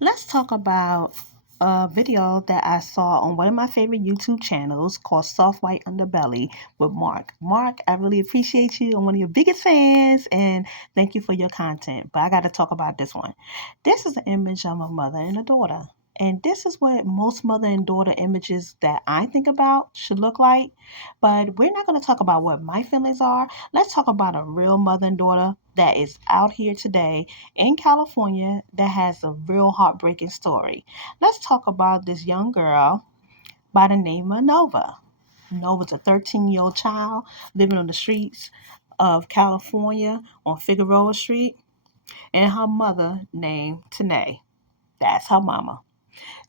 Let's talk about a video that I saw on one of my favorite YouTube channels called Soft White Underbelly with Mark. Mark, I really appreciate you. I'm one of your biggest fans and thank you for your content. But I got to talk about this one. This is an image of a mother and a daughter. And this is what most mother and daughter images that I think about should look like. But we're not going to talk about what my feelings are. Let's talk about a real mother and daughter that is out here today in California that has a real heartbreaking story. Let's talk about this young girl by the name of Nova. Nova's a 13-year-old child living on the streets of California on Figueroa Street, and her mother named Tenea. That's her mama.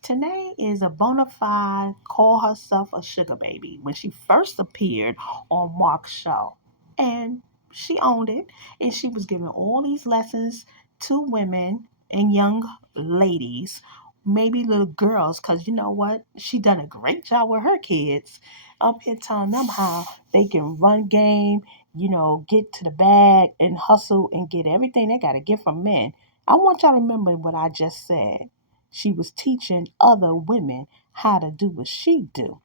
Tenea is a bona fide, call herself a sugar baby when she first appeared on Mark's show. And she owned it, and she was giving all these lessons to women and young ladies, maybe little girls, because you know what? She done a great job with her kids, up here telling them how they can run game, get to the bag and hustle and get everything they got to get from men. I want y'all to remember what I just said. She was teaching other women how to do what she do.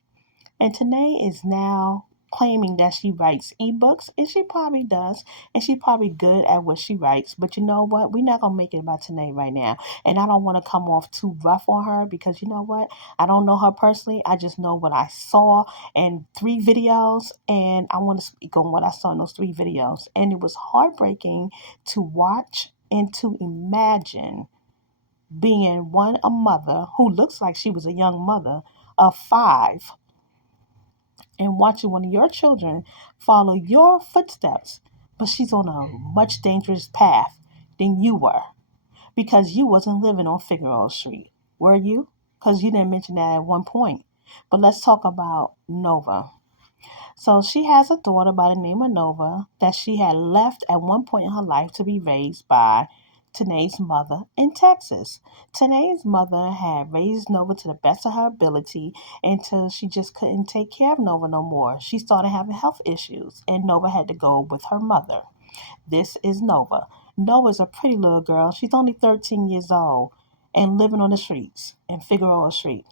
And Tanae is now claiming that she writes ebooks, and she probably does, and she's probably good at what she writes. But you know what? We're not gonna make it about Tanae right now. And I don't want to come off too rough on her because you know what? I don't know her personally. I just know what I saw in 3 videos, and I want to speak on what I saw in those 3 videos. And it was heartbreaking to watch and to imagine being a mother who looks like she was a young mother of 5 and watching one of your children follow your footsteps, but she's on a much dangerous path than you were because you wasn't living on Figueroa Street, were you? Because you didn't mention that at one point. But let's talk about Nova. So she has a daughter by the name of Nova that she had left at one point in her life to be raised by Tanae's mother in Texas. Tanae's mother had raised Nova to the best of her ability until she just couldn't take care of Nova no more. She started having health issues, and Nova had to go with her mother. This is Nova. Nova's a pretty little girl. She's only 13 years old and living on the streets in Figueroa Street.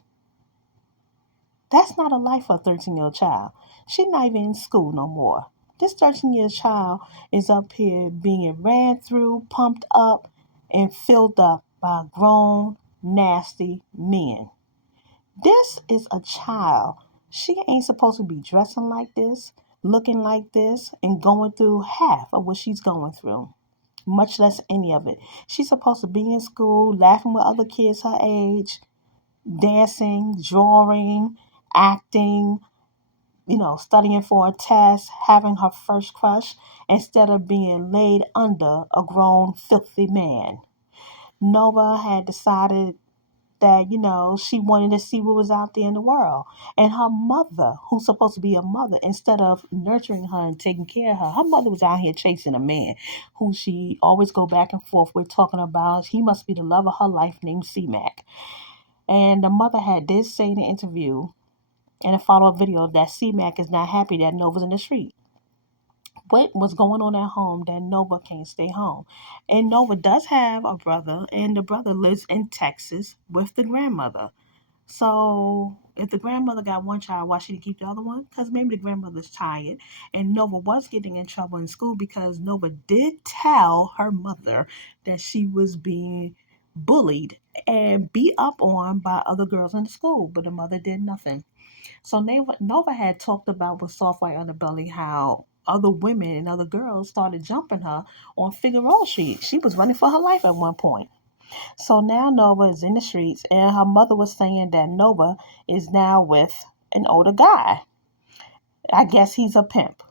That's not a life for a 13-year-old child. She's not even in school no more. This 13-year-old child is up here being ran through, pumped up, and filled up by grown, nasty men. This is a child. She ain't supposed to be dressing like this, looking like this, and going through half of what she's going through, much less any of it. She's supposed to be in school, laughing with other kids her age, dancing, drawing, acting, studying for a test, having her first crush, instead of being laid under a grown, filthy man. Nova had decided that, she wanted to see what was out there in the world. And her mother, who's supposed to be a mother, instead of nurturing her and taking care of her, her mother was out here chasing a man who she always go back and forth with talking about. He must be the love of her life named C-Mac. And the mother had this say in the interview and a follow-up video that C-Mac is not happy that Nova's in the street. What was going on at home that Nova can't stay home? And Nova does have a brother, and the brother lives in Texas with the grandmother. So if the grandmother got one child, why should he keep the other one? Because maybe the grandmother's tired. And Nova was getting in trouble in school because Nova did tell her mother that she was being bullied and beat up on by other girls in the school, but the mother did nothing. So Nova had talked about with Soft White Underbelly how other women and other girls started jumping her on Figueroa Street. She was running for her life at one point. So now Nova is in the streets, and her mother was saying that Nova is now with an older guy. I guess he's a pimp.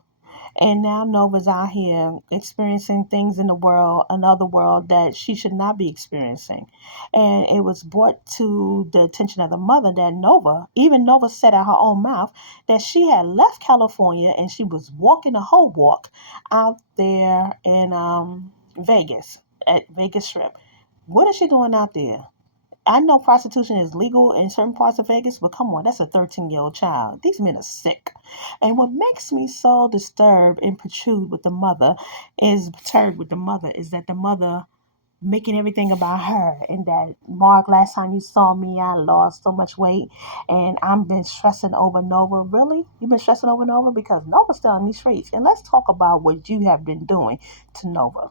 And now Nova's out here experiencing things in the world, another world that she should not be experiencing. And it was brought to the attention of the mother that even Nova said out her own mouth, that she had left California and she was walking the whole walk out there in Vegas, at Vegas Strip. What is she doing out there? I know prostitution is legal in certain parts of Vegas, but come on, that's a 13-year-old child. These men are sick. And what makes me so disturbed and perturbed with the mother is that the mother making everything about her, and that Mark, last time you saw me, I lost so much weight, and I've been stressing over Nova. Really? You've been stressing over Nova? Because Nova's still on these streets. And let's talk about what you have been doing to Nova.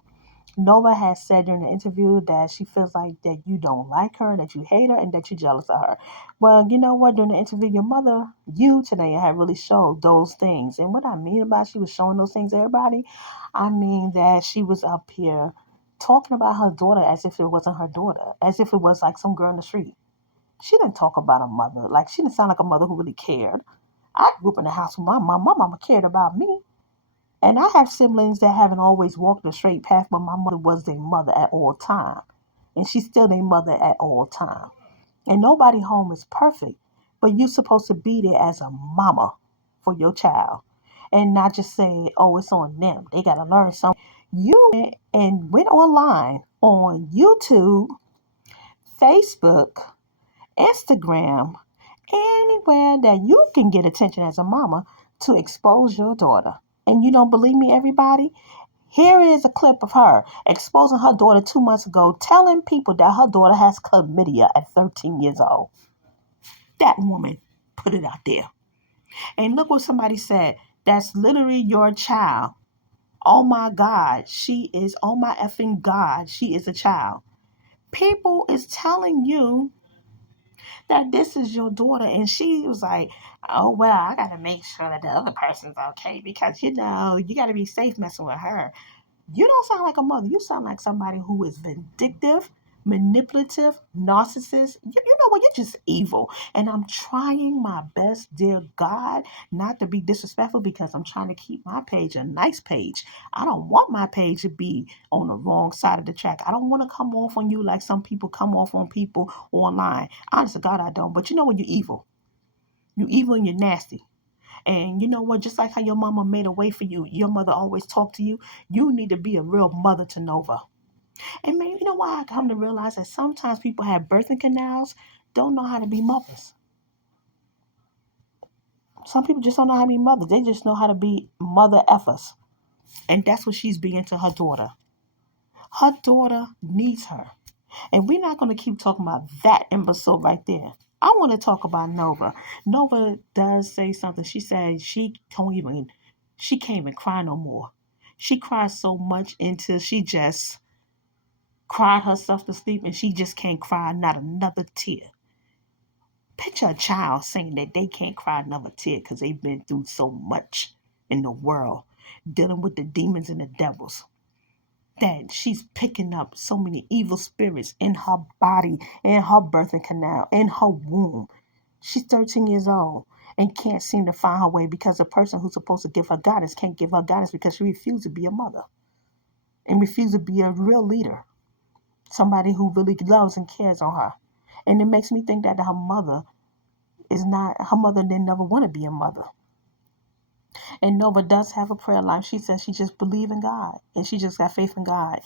Nova has said during the interview that she feels like that you don't like her, that you hate her, and that you're jealous of her. Well, you know what? During the interview, your mother, you today, had really showed those things. And what I mean about she was showing those things to everybody, I mean that she was up here talking about her daughter as if it wasn't her daughter, as if it was like some girl in the street. She didn't talk about a mother. Like, she didn't sound like a mother who really cared. I grew up in the house with my mom. My mama cared about me. And I have siblings that haven't always walked the straight path, but my mother was their mother at all time. And she's still their mother at all time. And nobody home is perfect, but you're supposed to be there as a mama for your child. And not just say, oh, it's on them. They got to learn something. You went online on YouTube, Facebook, Instagram, anywhere that you can get attention as a mama to expose your daughter. And you don't believe me, everybody? Here is a clip of her exposing her daughter 2 months ago, telling people that her daughter has chlamydia at 13 years old. That woman put it out there. And look what somebody said. That's literally your child. Oh my God, she is, oh my effing God, she is a child. People is telling you that this is your daughter, and she was like, oh well, I gotta make sure that the other person's okay, because you know you gotta be safe messing with her. You don't sound like a mother. You sound like somebody who is vindictive, manipulative, narcissist. You know what? You're just evil. And I'm trying my best, dear God, not to be disrespectful, because I'm trying to keep my page a nice page. I don't want my page to be on the wrong side of the track. I don't want to come off on you like some people come off on people online. Honest to God, I don't. But you know what? You're evil. You're evil and you're nasty. And you know what? Just like how your mama made a way for you, your mother always talked to you. You need to be a real mother to Nova. And man, you know why I come to realize that sometimes people have birthing canals, don't know how to be mothers. Some people just don't know how to be mothers. They just know how to be mother effers. And that's what she's being to her daughter. Her daughter needs her. And we're not going to keep talking about that imbecile right there. I want to talk about Nova. Nova does say something. She said she can't even cry no more. She cries so much until she just cried herself to sleep, and she just can't cry not another tear. Picture a child saying that they can't cry another tear because they've been through so much in the world, dealing with the demons and the devils, that she's picking up so many evil spirits in her body, in her birthing canal, in her womb. She's 13 years old and can't seem to find her way because the person who's supposed to give her guidance can't give her guidance because she refused to be a mother and refused to be a real leader, somebody who really loves and cares on her. And it makes me think that her mother didn't never want to be a mother. And Nova does have a prayer life. She says she just believes in God and she just got faith in God.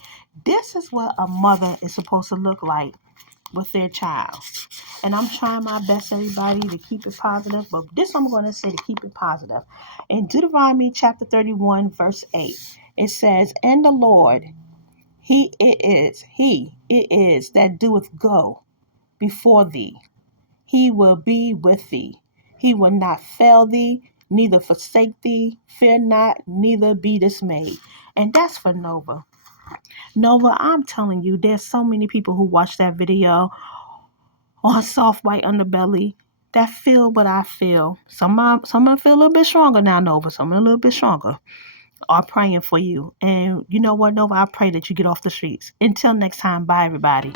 This is what a mother is supposed to look like with their child. And I'm trying my best, everybody, to keep it positive. But this I'm going to say to keep it positive. In Deuteronomy chapter 31, verse 8, it says, and the Lord, he it is that doeth go before thee. He will be with thee. He will not fail thee, neither forsake thee. Fear not, neither be dismayed. And that's for Nova. Nova, I'm telling you, there's so many people who watch that video on Soft White Underbelly that feel what I feel. Some feel a little bit stronger now, Nova. Some a little bit stronger. Are praying for you. And you know what, Nova? I pray that you get off the streets. Until next time, bye, everybody.